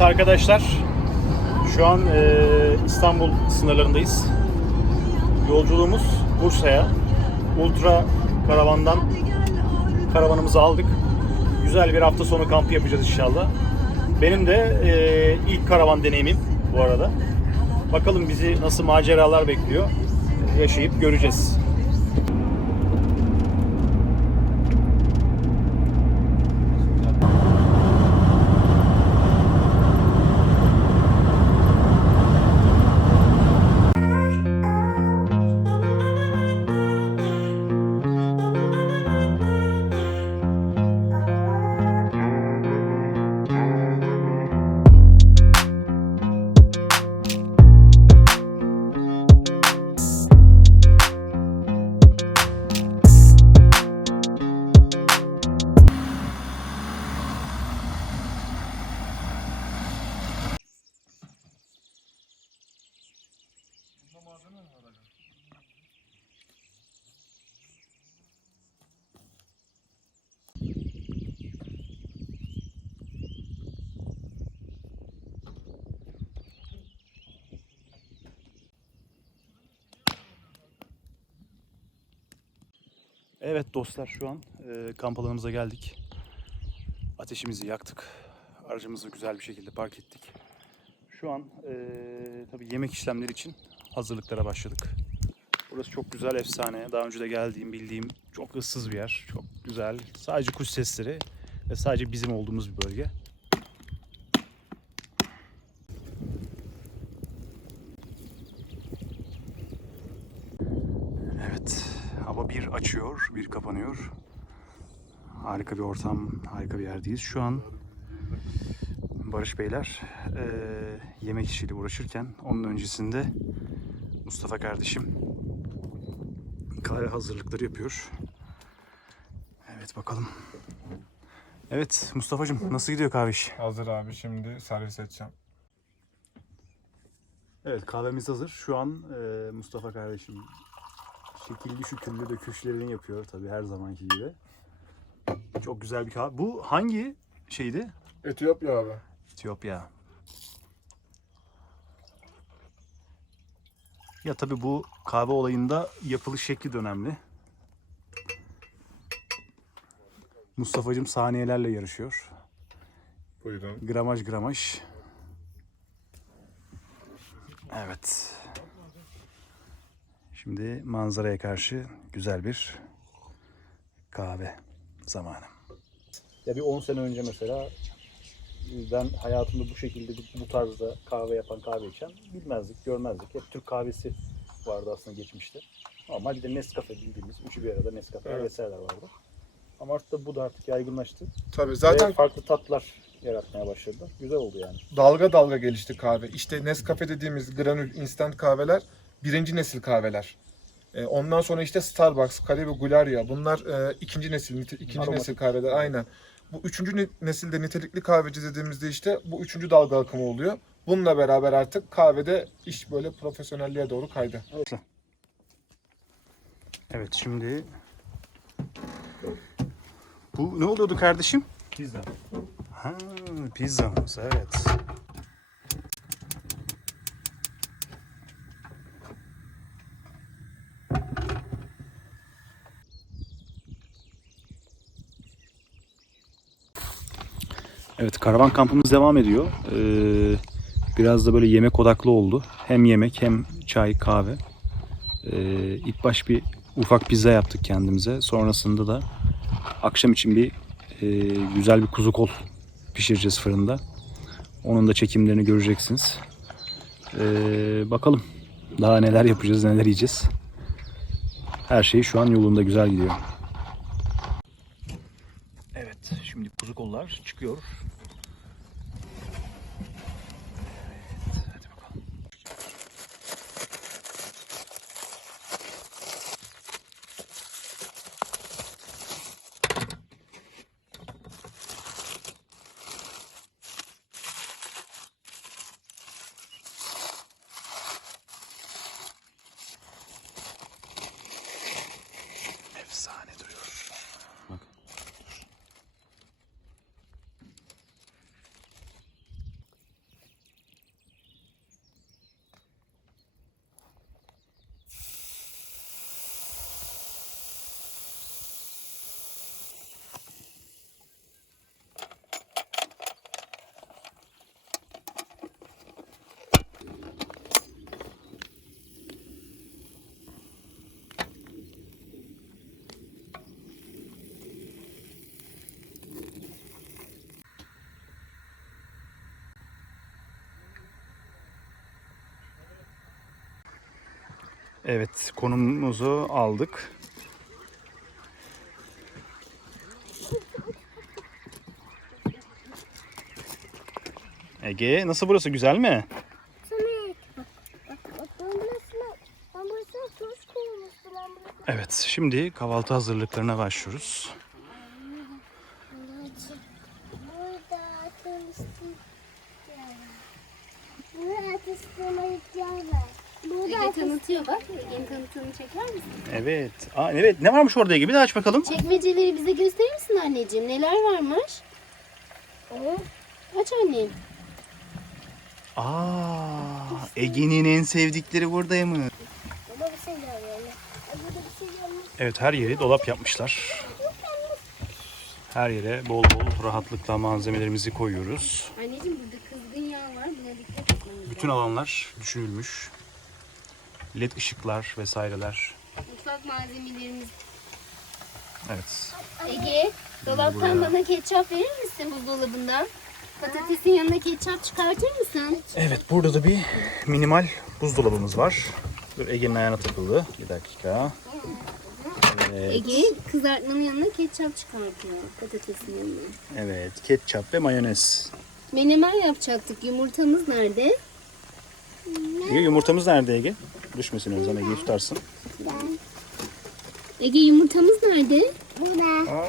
arkadaşlar. Şu an e, İstanbul sınırlarındayız. Yolculuğumuz Bursa'ya. Ultra karavandan karavanımızı aldık. Güzel bir hafta sonu kampı yapacağız inşallah. Benim de e, ilk karavan deneyimim bu arada. Bakalım bizi nasıl maceralar bekliyor. Yaşayıp göreceğiz. Evet dostlar şu an e, kamp alanımıza geldik. Ateşimizi yaktık. Aracımızı güzel bir şekilde park ettik. Şu an e, tabii yemek işlemleri için hazırlıklara başladık. Burası çok güzel, efsane. Daha önce de geldiğim, bildiğim çok ıssız bir yer. Çok güzel. Sadece kuş sesleri ve sadece bizim olduğumuz bir bölge. Evet, hava bir açıyor, bir kapanıyor. Harika bir ortam, harika bir yerdeyiz. Şu an Barış Beyler eee, yemek işiyle uğraşırken onun öncesinde Mustafa kardeşim kahve hazırlıkları yapıyor. Evet bakalım. Evet Mustafa'cığım nasıl gidiyor kahve işi? Hazır abi şimdi servis edeceğim. Evet kahvemiz hazır. Şu an eee, Mustafa kardeşim şekilli şükürlü döküşlerini yapıyor tabii her zamanki gibi. Çok güzel bir kahve. Bu hangi şeydi? Etiyopya abi. Etiyopya. Ya tabii bu kahve olayında yapılış şekli de önemli. Mustafa'cığım saniyelerle yarışıyor. Buyurun. Gramaj gramaj. Evet. Şimdi manzaraya karşı güzel bir kahve zamanı. Ya bir 10 sene önce mesela ben hayatımda bu şekilde bu tarzda kahve yapan kahve içen bilmezdik, görmezdik. Hep Türk kahvesi vardı aslında geçmişte. Ama bir de Nescafe bildiğimiz, üçü bir arada Nescafe Evet. vesaireler vardı. Ama artık da bu da artık yaygınlaştı. Tabii Zaten Ve farklı tatlar yaratmaya başladı. Güzel oldu yani. dalga dalga gelişti kahve. İşte Nescafe dediğimiz granül instant kahveler birinci nesil kahveler. Ee, ondan sonra işte Starbucks, Caribe Gularia bunlar e, ikinci nesil nite- ikinci Aromatik. nesil kahveler aynen. Bu üçüncü ne- nesilde nitelikli kahveci dediğimizde işte bu üçüncü dalga akımı oluyor. Bununla beraber artık kahvede iş böyle profesyonelliğe doğru kaydı. Evet şimdi bu ne oluyordu kardeşim? Pizza. Ha, pizzamız evet. Evet karavan kampımız devam ediyor. Ee, biraz da böyle yemek odaklı oldu. Hem yemek hem çay kahve. Ee, ilk baş bir ufak pizza yaptık kendimize. Sonrasında da akşam için bir e, güzel bir kuzu kol pişireceğiz fırında. Onun da çekimlerini göreceksiniz. Ee, bakalım daha neler yapacağız, neler yiyeceğiz. Her şey şu an yolunda güzel gidiyor. Şimdi kuzu kollar çıkıyor. Evet konumumuzu aldık. Ege nasıl burası güzel mi? Evet şimdi kahvaltı hazırlıklarına başlıyoruz. Burada tanıştık. Burada tanıştık var. Burada Ege tanıtıyor bak. Ege'nin tanıtımını çeker misin? Evet. Aa, evet ne varmış orada bir daha aç bakalım. Çekmeceleri bize gösterir misin anneciğim? Neler varmış? Aç annem. Aa Ege'nin en sevdikleri buradaymış. Burada bir şey görüyorum. Burada bir şey. Evet her yeri dolap yapmışlar. Her yere bol bol rahatlıkla malzemelerimizi koyuyoruz. Anneciğim burada kızgın yağ var. Buna dikkat etmemiz Bütün alanlar düşünülmüş. LED ışıklar vesaireler. Mutfak malzemelerimiz. Evet. Ege, dolaptan bana ketçap verir misin buzdolabından? Patatesin yanına ketçap çıkartır mısın? Evet burada da bir minimal buzdolabımız var. Dur Ege'nin ayağına takıldı. Bir dakika. Evet. Ege kızartmanın yanına ketçap çıkartıyor patatesin yanına. Evet. Ketçap ve mayonez. Menemen yapacaktık. Yumurtamız nerede? Ege yumurtamız nerede Ege? Düşmesin önümüzden Ege'yi tutarsın. Ege yumurtamız nerede? Bu ne? Aa.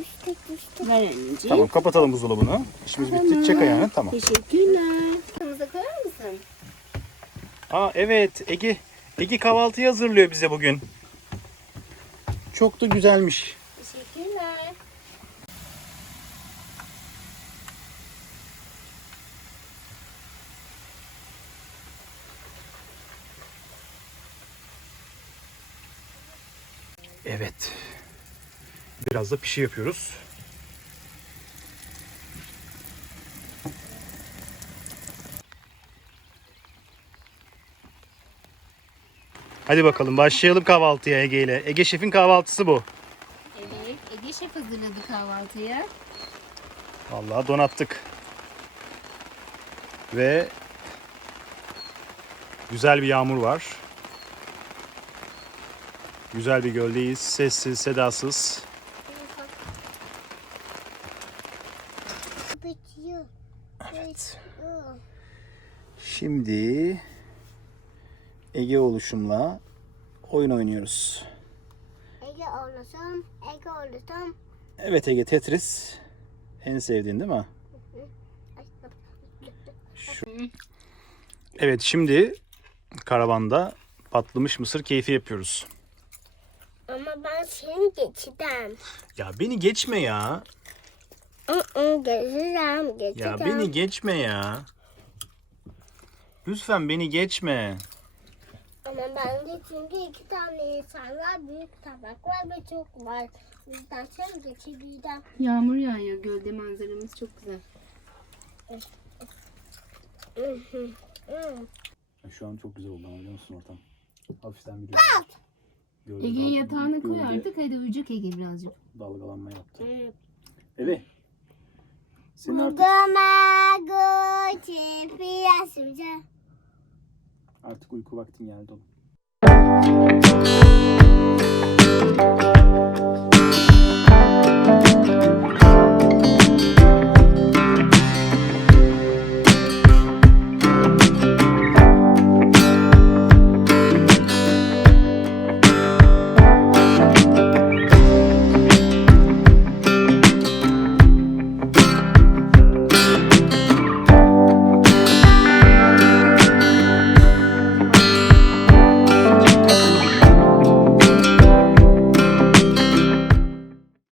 Üstek üstek. Ver anneciğim. Tamam kapatalım buzdolabını. İşimiz bitti. Çek ayağını. Tamam. Teşekkürler. Yumurtamıza koyar mısın? Aa evet Ege. Ege kahvaltıyı hazırlıyor bize bugün. Çok da güzelmiş. Teşekkürler. Evet. Biraz da pişi yapıyoruz. Hadi bakalım başlayalım kahvaltıya Ege ile. Ege Şef'in kahvaltısı bu. Evet, Ege Şef hazırladı kahvaltıyı. Vallahi donattık. Ve güzel bir yağmur var. Güzel bir göldeyiz. Sessiz, sedasız. Şimdi Ege oluşumla oyun oynuyoruz. Ege olasam, Ege olasam. Evet Ege Tetris en sevdiğin değil mi? Şu. Evet şimdi karavanda patlamış mısır keyfi yapıyoruz. Ama ben seni geçeceğim. Ya beni geçme ya. Hı geçeceğim, Ya geçeceğim. beni geçme ya. Lütfen beni geçme. Ama ben de çünkü iki tane insan var, büyük tabak var ve çok var. Bizden sen geçebileceğim. Yağmur yağıyor. Gölde manzaramız çok güzel. Şu an çok güzel oldu ama biliyor musun ortam? Hafiften bir Ege'yi yatağına koy artık. Hadi uyuyacak Ege birazcık. dalgalanma yaptı. Evet. Senin artık Goma goçe. Artık uyku vaktin geldi oğlum. Müzik